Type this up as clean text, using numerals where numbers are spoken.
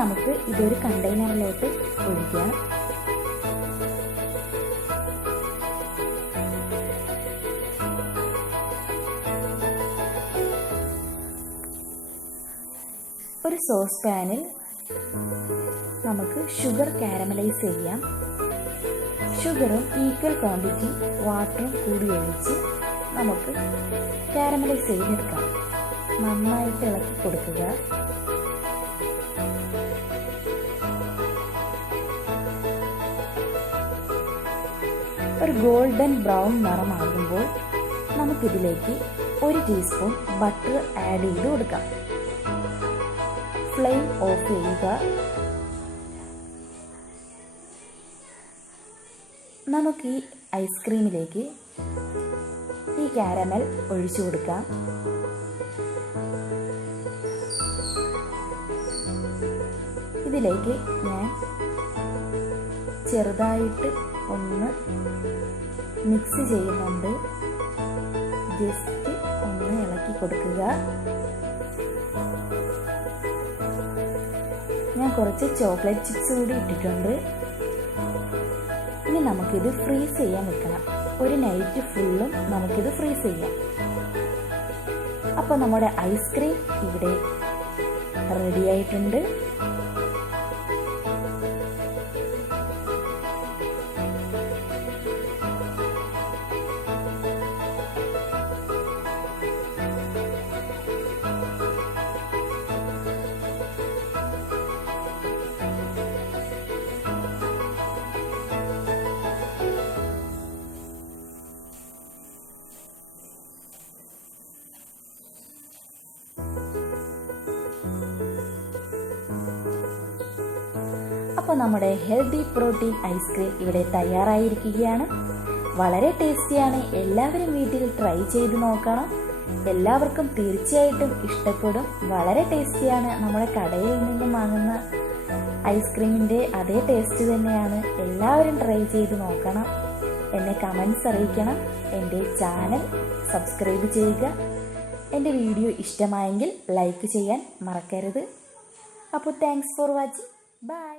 നമുക്ക് ഇതൊരു കണ്ടെയ്നറിലോട്ട് ഒഴിക്കാം. ഒരു സോസ് പാനിൽ നമുക്ക് ഷുഗർ കാരമലൈസ് ചെയ്യാം. ഷുഗറും ഈക്വൽ ക്വാണ്ടിറ്റി വാട്ടറും കൂടി ഒഴിച്ച് നമുക്ക് കാരമലൈസ് ചെയ്തെടുക്കാം. നന്നായിട്ട് ഇളക്കി കൊടുക്കുക. ഒരു ഗോൾഡൻ ബ്രൗൺ നിറമാകുമ്പോൾ നമുക്കിതിലേക്ക് 1 ടീസ്പൂൺ ബട്ടർ ആഡ് ചെയ്ത് കൊടുക്കാം. ഫ്ലെയിം ഓഫ് ചെയ്യുക. നമുക്ക് ഈ ഐസ്ക്രീമിലേക്ക് ഈ കാരമൽ ഒഴിച്ചു കൊടുക്കാം. ഇതിലേക്ക് ഞാൻ ചെറുതായിട്ട് ഒന്ന് മിക്സ് ചെയ്യുന്നുണ്ട്. ജസ്റ്റ് ഒന്ന് ഇളക്കി കൊടുക്കുക. ഞാൻ കുറച്ച് ചോക്ലേറ്റ് ചിപ്സ് കൂടി ഇട്ടിട്ടുണ്ട്. ഇനി നമുക്കിത് ഫ്രീസ് ചെയ്യാൻ വെക്കണം. ഒരു നൈറ്റ് ഫുള്ളും നമുക്കിത് ഫ്രീസ് ചെയ്യാം. അപ്പോൾ നമ്മുടെ ഐസ്ക്രീം ഇവിടെ റെഡി ആയിട്ടുണ്ട്. അപ്പോൾ നമ്മുടെ ഹെൽത്തി പ്രോട്ടീൻ ഐസ്ക്രീം ഇവിടെ തയ്യാറായിരിക്കുകയാണ്. വളരെ ടേസ്റ്റിയാണ്. എല്ലാവരും വീട്ടിൽ ട്രൈ ചെയ്ത് നോക്കണം. എല്ലാവർക്കും തീർച്ചയായിട്ടും ഇഷ്ടപ്പെടും. വളരെ ടേസ്റ്റിയാണ്. നമ്മുടെ കടയിൽ നിന്നും വാങ്ങുന്ന ഐസ്ക്രീമിൻ്റെ അതേ ടേസ്റ്റ് തന്നെയാണ്. എല്ലാവരും ട്രൈ ചെയ്ത് നോക്കണം. എന്നെ കമൻസ് അറിയിക്കണം. എൻ്റെ ചാനൽ സബ്സ്ക്രൈബ് ചെയ്യുക. എൻ്റെ വീഡിയോ ഇഷ്ടമായെങ്കിൽ ലൈക്ക് ചെയ്യാൻ മറക്കരുത്. അപ്പോൾ താങ്ക്സ് ഫോർ വാച്ചിങ്. ബൈ.